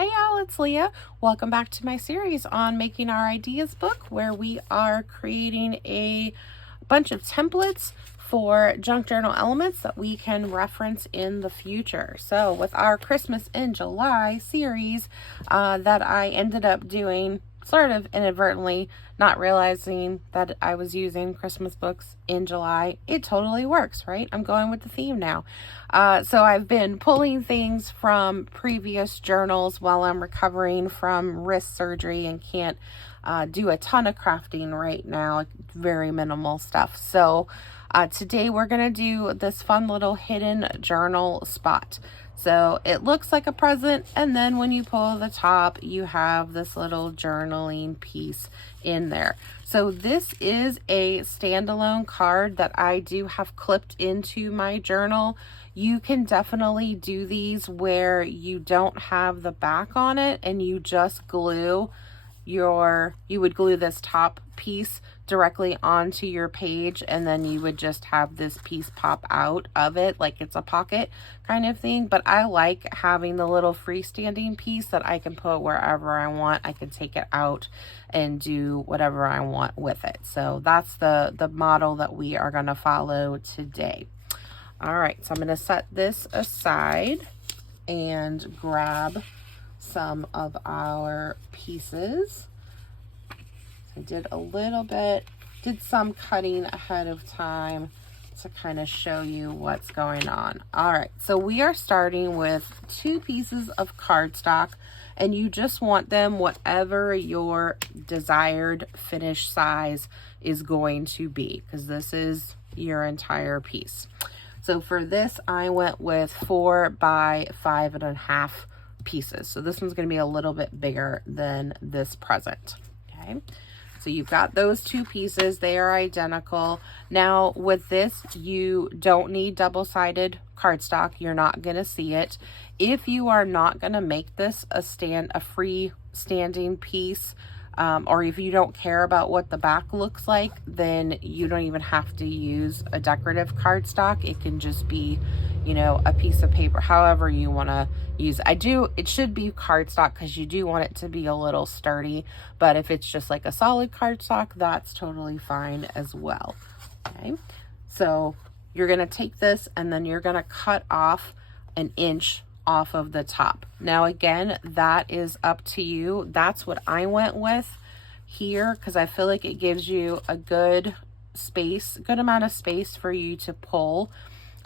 Hey y'all, it's Leah. Welcome back to my series on making our ideas book, where we are creating a bunch of templates for junk journal elements that we can reference in the future. So with our Christmas in July series that I ended up doing sort of inadvertently, not realizing that I was using Christmas books in July, it totally works, right? I'm going with the theme now. So I've been pulling things from previous journals while I'm recovering from wrist surgery and can't do a ton of crafting right now, very minimal stuff. So today we're going to do this fun little hidden journal spot. So it looks like a present, and then when you pull the top, you have this little journaling piece in there. So this is a standalone card that I do have clipped into my journal. You can definitely do these where you don't have the back on it and you just glue you would glue this top piece directly onto your page, and then you would just have this piece pop out of it like it's a pocket kind of thing. But I like having the little freestanding piece that I can put wherever I want. I can take it out and do whatever I want with it. So that's the model that we are going to follow today. All right, so I'm going to set this aside and grab some of our pieces. So I did some cutting ahead of time to kind of show you what's going on. All right, so we are starting with 2 pieces of cardstock, and you just want them whatever your desired finish size is going to be, because this is your entire piece. So for this, I went with 4 by 5.5 pieces. So this one's going to be a little bit bigger than this present. Okay, so you've got those 2 pieces. They are identical. Now with this, you don't need double-sided cardstock. You're not going to see it. If you are not going to make this a freestanding piece, or if you don't care about what the back looks like, then you don't even have to use a decorative cardstock. It can just be, you know, a piece of paper, however you want to use it. It should be cardstock because you do want it to be a little sturdy, but if it's just like a solid cardstock, that's totally fine as well. Okay, so you're going to take this and then you're going to cut off 1 inch off of the top. Now again, that is up to you. That's what I went with here because I feel like it gives you a good amount of space for you to pull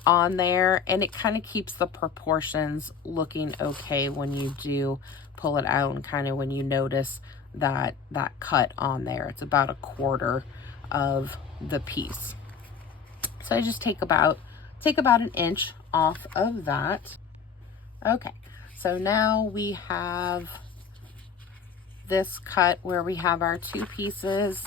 on there, and it kind of keeps the proportions looking okay when you do pull it out, and kind of when you notice that cut on there. It's about 1/4 of the piece. So I just take about 1 inch off of that. Okay, so now we have this cut where we have our 2 pieces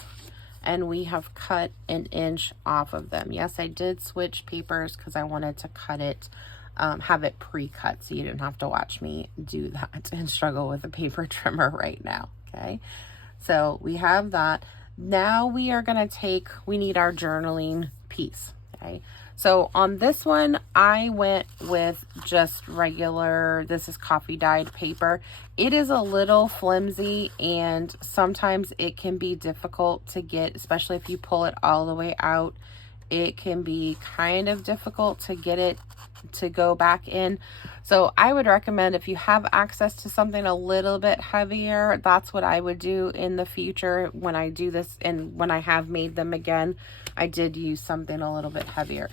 and we have cut 1 inch off of them. Yes, I did switch papers because I wanted to cut it, have it pre-cut so you didn't have to watch me do that and struggle with a paper trimmer right now. Okay, so we have that. Now we are going to we need our journaling piece. Okay, so on this one, I went with just regular, this is coffee dyed paper. It is a little flimsy and sometimes it can be difficult to get, especially if you pull it all the way out. It can be kind of difficult to get it to go back in. So I would recommend, if you have access to something a little bit heavier, that's what I would do in the future when I do this, and when I have made them again, I did use something a little bit heavier.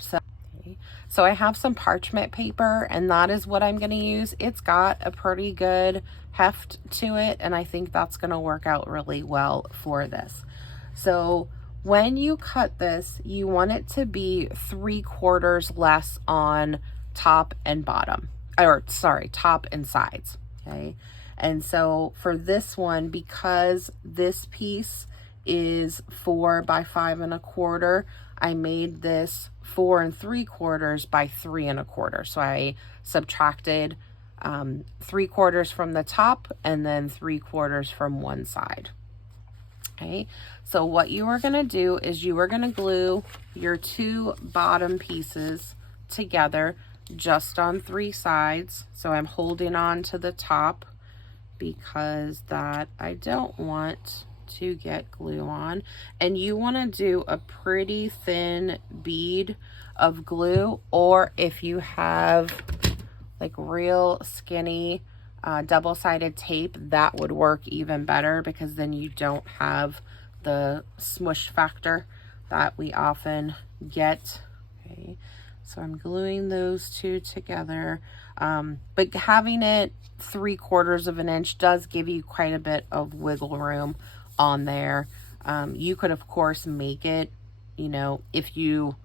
So I have some parchment paper, and that is what I'm going to use. It's got a pretty good heft to it, and I think that's going to work out really well for this. So when you cut this, you want it to be 3/4 less on top and bottom, or sorry, top and sides. Okay, and so for this one, because this piece is 4 by 5.25, I made this 4 3/4 by 3.25. So I subtracted 3/4 from the top and then 3/4 from one side. Okay, so what you are going to do is you are going to glue your 2 bottom pieces together just on 3 sides. So I'm holding on to the top because that I don't want to get glue on. And you want to do a pretty thin bead of glue, or if you have like real skinny double-sided tape, that would work even better, because then you don't have the smush factor that we often get. Okay, so I'm gluing those two together, but having it 3/4 of an inch does give you quite a bit of wiggle room on there. You could of course make it, you know, if you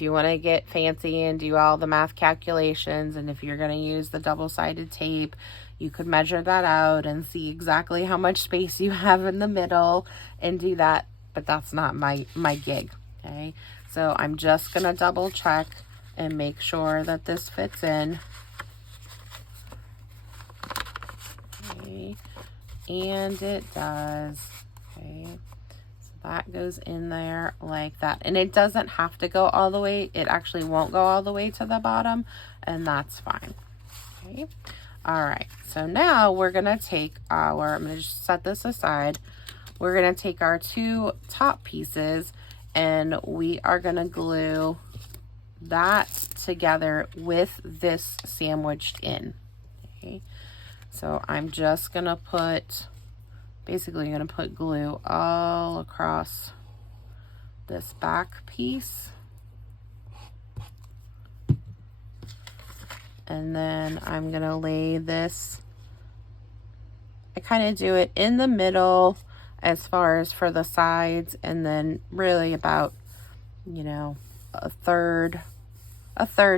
want to get fancy and do all the math calculations, and if you're going to use the double-sided tape, you could measure that out and see exactly how much space you have in the middle and do that, but that's not my gig. Okay, so I'm just going to double check and make sure that this fits in. Okay, and it does. Okay, so that goes in there like that, and it doesn't have to go all the way. It actually won't go all the way to the bottom, and that's fine. Okay, all right, so now we're gonna take our, I'm gonna just set this aside. We're gonna take our two top pieces and we are gonna glue that together with this sandwiched in. Okay, so I'm just gonna put, basically gonna put glue all across this back piece. And then I'm gonna lay this, I kind of do it in the middle as far as for the sides, and then really about, you know, a third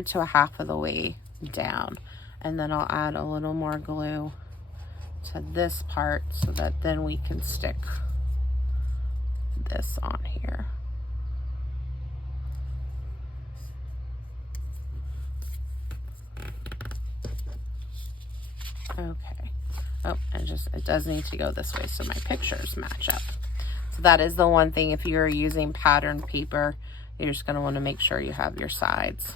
to a half of the way down. And then I'll add a little more glue to this part so that then we can stick this on here. Okay. Oh, and it does need to go this way so my pictures match up. So that is the one thing, if you're using pattern paper, you're just going to want to make sure you have your sides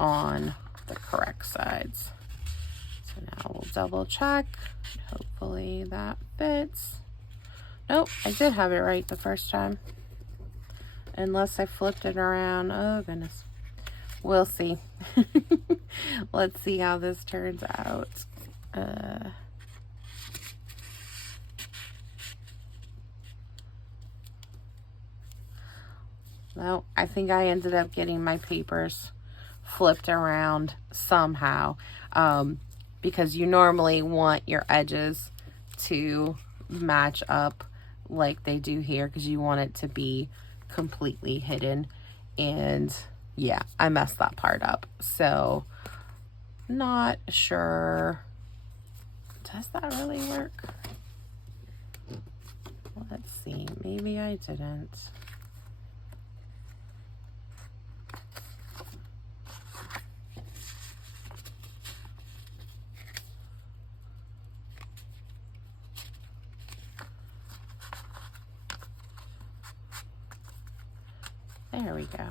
on the correct sides. So now we'll double check. Hopefully that fits. Nope, I did have it right the first time. Unless I flipped it around. Oh goodness. We'll see. Let's see how this turns out. Well, I think I ended up getting my papers flipped around somehow, because you normally want your edges to match up like they do here, because you want it to be completely hidden. And yeah, I messed that part up, so not sure. Does that really work? Let's see, maybe I didn't. There we go.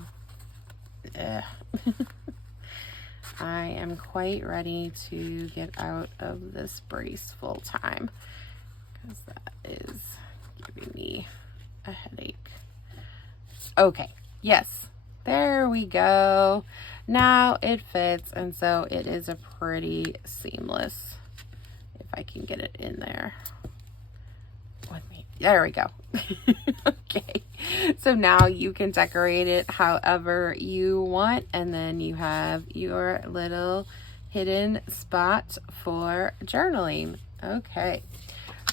I am quite ready to get out of this brace full time, because that is giving me a headache. Okay, yes, there we go. Now it fits, and so it is a pretty seamless, if I can get it in there with me. There we go. Okay, so now you can decorate it however you want, and then you have your little hidden spot for journaling. Okay,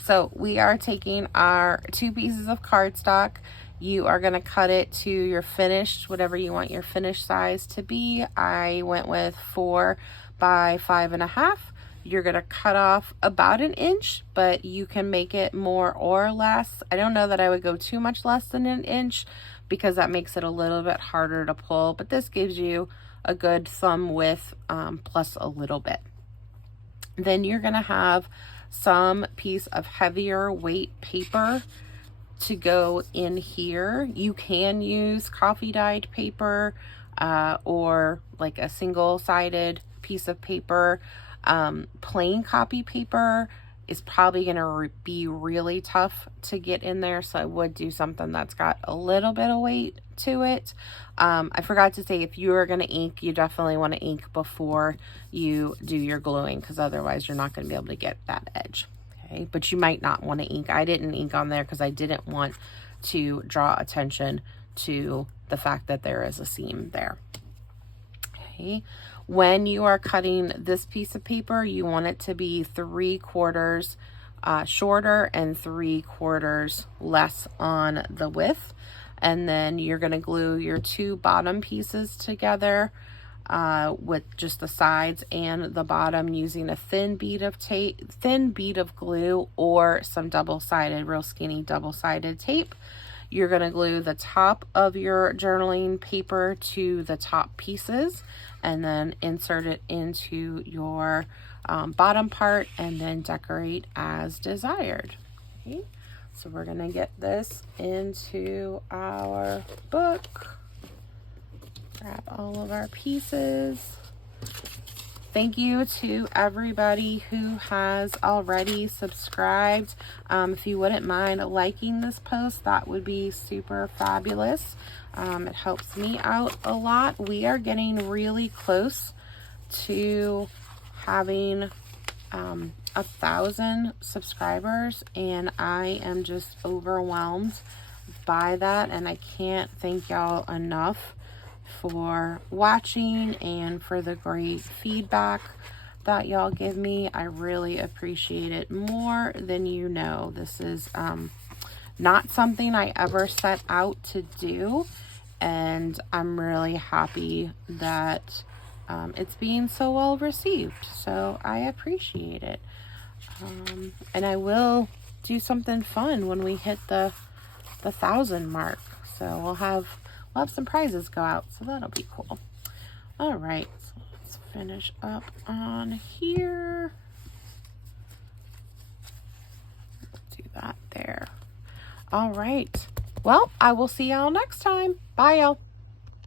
so we are taking our 2 pieces of cardstock. You are going to cut it to your finished, whatever you want your finished size to be. I went with 4 by 5.5. You're going to cut off about 1 inch, but you can make it more or less. I don't know that I would go too much less than 1 inch, because that makes it a little bit harder to pull, but this gives you a good thumb width, plus a little bit. Then you're going to have some piece of heavier weight paper to go in here. You can use coffee dyed paper, or like a single-sided piece of paper. Plain copy paper is probably going to be really tough to get in there. So I would do something that's got a little bit of weight to it. I forgot to say, if you are going to ink, you definitely want to ink before you do your gluing, because otherwise you're not going to be able to get that edge. Okay, but you might not want to ink. I didn't ink on there because I didn't want to draw attention to the fact that there is a seam there. Okay, when you are cutting this piece of paper, you want it to be 3/4 shorter and 3/4 less on the width. And then you're going to glue your 2 bottom pieces together with just the sides and the bottom using a thin bead of glue, or some double-sided, real skinny double-sided tape. You're going to glue the top of your journaling paper to the top pieces, and then insert it into your bottom part, and then decorate as desired. Okay. So we're going to get this into our book. Grab all of our pieces. Thank you to everybody who has already subscribed. If you wouldn't mind liking this post, that would be super fabulous. It helps me out a lot. We are getting really close to having 1,000 subscribers, and I am just overwhelmed by that, and I can't thank y'all enough for watching and for the great feedback that y'all give me. I really appreciate it more than you know. This is not something I ever set out to do, and I'm really happy that it's being so well received. So I appreciate it. And I will do something fun when we hit the 1,000 mark. So we'll have some prizes go out, so that'll be cool. All right, so let's finish up on here. Do that there. All right. Well, I will see y'all next time. Bye, y'all.